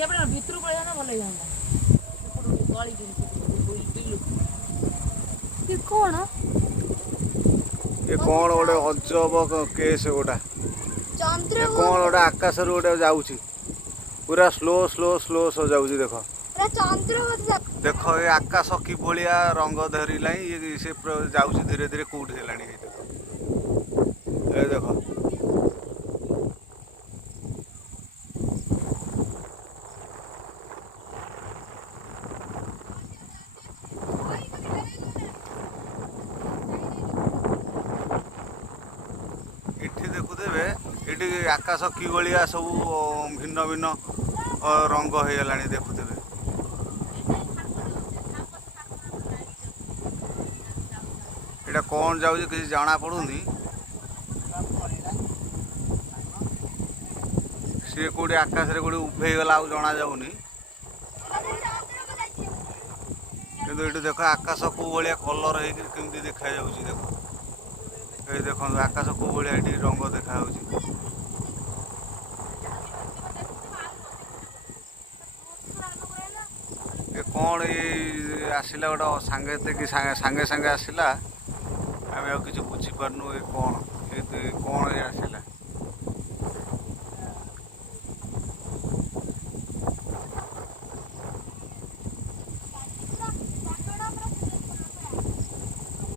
ଭିତରୁ ପଳେଇଯାଆନ୍ତା ଭଲ ହେଇଯାନ୍ତା। କଣ ଏ କଣ ଗୋଟେ ଅଜବ କେସ୍ ଗୋଟା। ଚନ୍ଦ୍ର ଏ କଣ ଗୋଟେ ଆକାଶରୁ ଗୋଟେ ଯାଉଛି ପୁରା ସ୍ଲୋ ସ୍ଲୋ ସ୍ଲୋ ସ୍ଲୋ ଯାଉଛି। ଦେଖ ଦେଖ ଏ ଆକାଶ କିଭଳିଆ ରଙ୍ଗ ଧରିଲାଣି। ସେ ଯାଉଛି ଧୀରେ ଧୀରେ କୋଉଠି ହେଲାଣି। ଏ ଦେଖ ଏଠି ଦେଖୁଥିବେ ଏଠି ଆକାଶ କିଭଳିଆ ସବୁ ଭିନ୍ନ ଭିନ୍ନ ରଙ୍ଗ ହେଇଗଲାଣି ଦେଖୁଥିବେ। ଏଇଟା କଣ ଯାଉଛି କିଛି ଜଣା ପଡୁନି। ସିଏ କୋଉଠି ଆକାଶରେ କୋଉଠି ଉଭେଇଗଲା ଆଉ ଜଣା ଯାଉନି। କିନ୍ତୁ ଏଠି ଦେଖ ଆକାଶ କୋଉ ଭଳିଆ କଲର ହେଇକି କେମିତି ଦେଖାଯାଉଛି। ଦେଖ ଏଇ ଦେଖନ୍ତୁ ଆକାଶ କୋଉ ଭଳିଆ ଏଠି ରଙ୍ଗ ଦେଖାଯାଉଛି। ଏ କଣ ଏଇ ଆସିଲା ଗୋଟେ ସାଙ୍ଗେ ସାଙ୍ଗେ ଆସିଲା। ଆମେ ଆଉ କିଛି ବୁଝିପାରୁନୁ ଏ କଣ ଏ ଆସିଲା।